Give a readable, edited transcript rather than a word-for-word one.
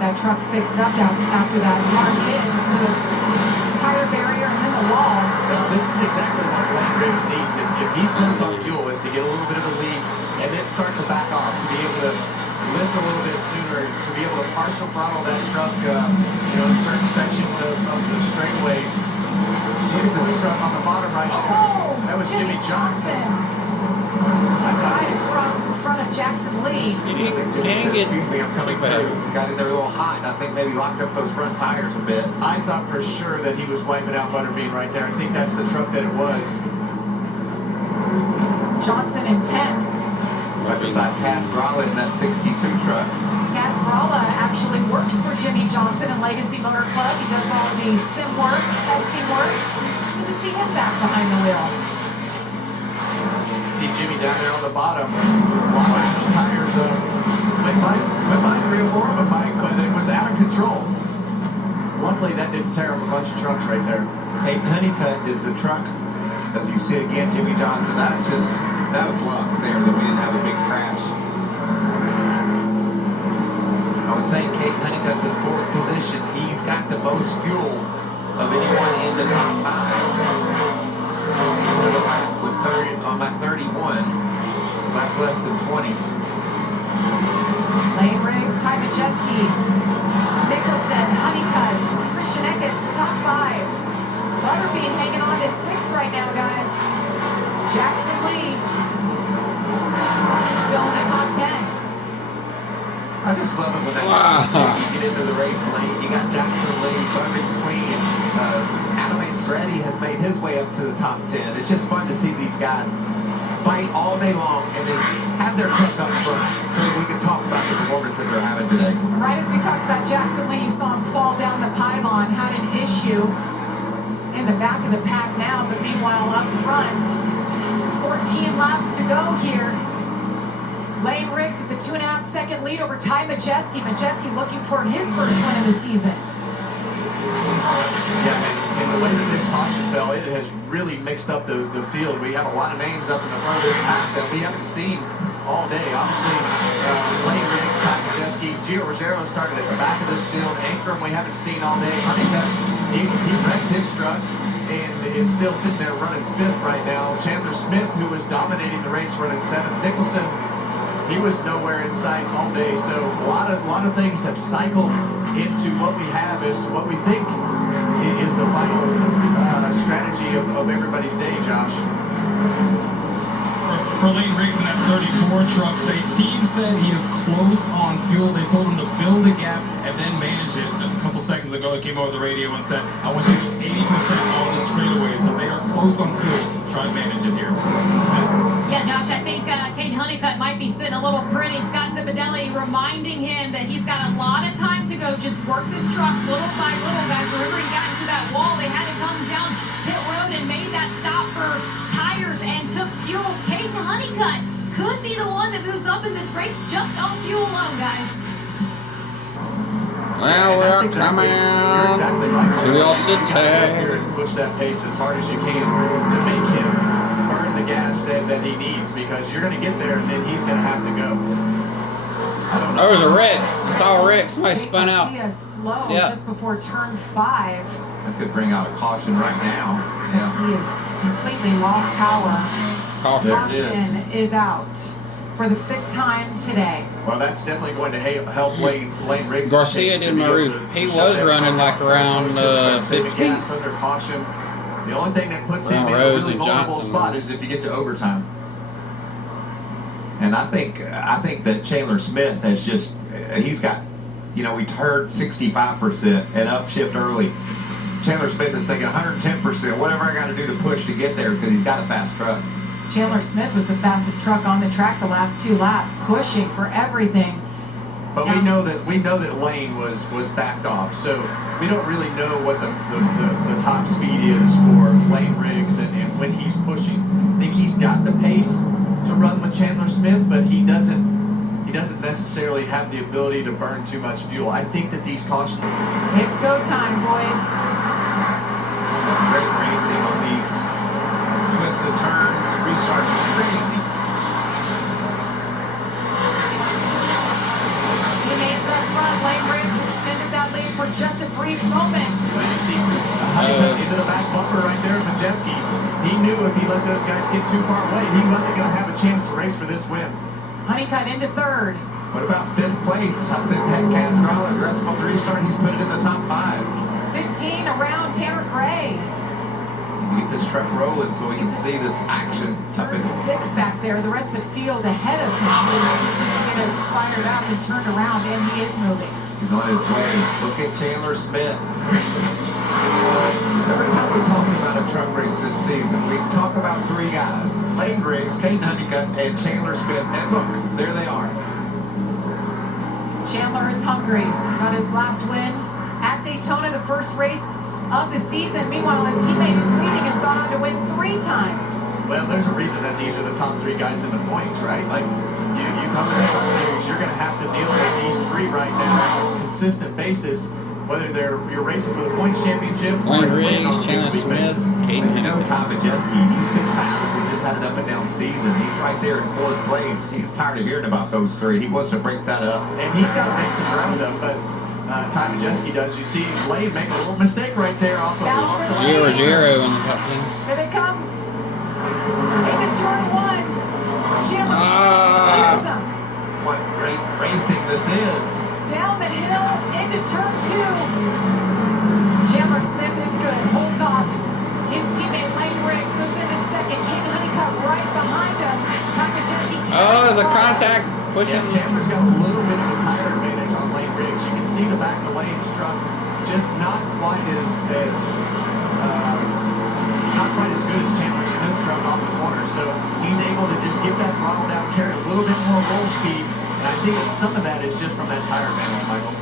That truck fixed up after that hard hit, the tire barrier and then the wall. Well, this is exactly what Lane Riggs needs. If he's close on fuel, is to get a little bit of a lead and then start to back off, to be able to lift a little bit sooner, to be able to partial throttle that truck, in certain sections of the straightaway. See the truck on the bottom right. Oh, that was Jimmy Johnson. Right across in front of Jackson Lee. Excuse me, I'm coming back. Got in there a little hot, and I think maybe locked up those front tires a bit. I thought for sure that he was wiping out Butterbean right there. I think that's the truck that it was. Johnson in 10th. Right beside Casbrala in that 62 truck. Casbrala actually works for Jimmy Johnson and Legacy Motor Club. He does all the sim work, testing work. Good to see him back behind the wheel. See Jimmy down there on the bottom. Those tires went by 3 or 4 of them, Mike, but it was out of control. Luckily, that didn't tear up a bunch of trucks right there. Hey, Honeycutt is the truck, as you see again, Jimmy Johnson. That was luck there that we didn't have a big crash. I was saying Kate Honeycutt's in 4th position. He's got the most fuel of anyone in the top 5. With 30 on that 31, that's less than 20. Lane Riggs, Ty Majeski, Nicholson, Honeycutt, Christian Eckes, the top 5. Butterbean hanging on to 6th right now, guys. Jackson Lee still in the top 10. I just love it when that you get into the race lane. You got Jackson Lee, Butterbean Queen, Adam Andretti has made his way up to the top 10. It's just fun to see these guys fight all day long and then have their truck up front so that we can talk about the performance that they're having today. Right as we talked about Jackson Lee, you saw him fall down the pylon, had an issue in the back of the pack now, but meanwhile up front, 14 laps to go here. Lane Riggs with the 2.5-second lead over Ty Majeski. Majeski looking for his first win of the season. Yeah, and the way that this caution fell, it has really mixed up the field. We have a lot of names up in the front of this pack that we haven't seen all day. Obviously, Lane Riggs, Ty Majeski, Gio Rogero started at the back of this field. Ankrum we haven't seen all day. Honeycutt, he wrecked his truck and is still sitting there running 5th right now. Chandler Smith, who was dominating the race, running 7th. Nicholson, he was nowhere in sight all day. So a lot of things have cycled into what we have as to what we think is the final strategy of everybody's day, Josh. For Lane Riggs in that 34 truck, the team said he is close on fuel. They told him to build a gap and then manage it. A couple seconds ago, he came over the radio and said, I want you to go 80% on the straightaway. So they are close on fuel. Try to manage it here. Yeah, Josh, I think Kane Honeycutt might be sitting a little pretty. Scott Zipadelli reminding him that he's got a lot of time to go. Just work this truck little by little, guys. Remember, he got into that wall. They had to come down pit road and made that stop for tires and took fuel. Kane Honeycutt could be the one that moves up in this race just on fuel alone, guys. Well, You're exactly right. We all sit Get tight here and push that pace as hard as you can to make him burn the gas that he needs, because you're going to get there and then he's going to have to go. I don't know. There was a wreck. I saw a wreck. Somebody spun out. Garcia slow just before turn 5. That could bring out a caution right now. So he has completely lost power. Caution is out for the 5th time today. Well, that's definitely going to help Lane Riggs. Garcia did my roof. He was running like around 15. Gas under caution. The only thing that puts him in a really vulnerable spot is if you get to overtime. And I think that Chandler Smith has just, he's got, we heard 65% and upshift early. Chandler Smith is thinking 110%, whatever I got to do to push to get there, because he's got a fast truck. Chandler Smith was the fastest truck on the track the last 2 laps, pushing for everything. But we know that Lane was backed off, so we don't really know what the top speed is for Lane Riggs and when he's pushing. I think he's got the pace to run with Chandler Smith, but he doesn't necessarily have the ability to burn too much fuel. I think that these cautions. It's go time, boys. Great racing on these twists and turns, restart is crazy. Teammates up front, Lane Riggs just a brief moment. But you see, into the back bumper right there, Majeski. He knew if he let those guys get too far away, he wasn't going to have a chance to race for this win. Honeycutt into third. What about 5th place? I said Pat Casgralla, the rest of the restart, he's put it in the top 5. 15 around Tanner Gray. Get this truck rolling so we can see this action. Turned 6 back there. The rest of the field ahead of him. He's get it fired up and turned around, and he is moving. He's on his way. Look at Chandler Smith. Every time we're talking about a truck race this season, we talk about 3 guys. Lane Griggs, Caden Honeycutt, and Chandler Smith. And look, there they are. Chandler is hungry. Got his last win at Daytona, the first race of the season. Meanwhile, his teammate who's leading has gone on to win 3 times. Well, there's a reason that these are the top 3 guys in the points, right? Like, you come to the Truck Series, you're going to have to deal with these 3 right now on a consistent basis, whether you're racing for the points championship or you're winning on a week-to-week basis. You know, Tom Majeski, he's been fast. He just had an up-and-down season. He's right there in 4th place. He's tired of hearing about those 3. He wants to break that up. And he's got to make some ground up, but Ty Majeski does. You see Slade make a little mistake right there off of the 0-0 in the top 10. Here they come. Into turn 1. Chandler clears them. What great racing this is. Down the hill into turn 2. Chandler Smith is good. Holds off. His teammate Lane Griggs moves into second. Caden Honeycutt right behind him. Ty Majeski. Oh, there's a contact pushing. Yeah, Chandler's got a little bit of a tire advantage on Lane Griggs. You can see the back of Lane's truck just not quite as good as Chandler Smith's truck off the corner. So he's able to just get that throttle down, carry a little bit more roll speed. And I think that some of that is just from that tire advantage, Michael.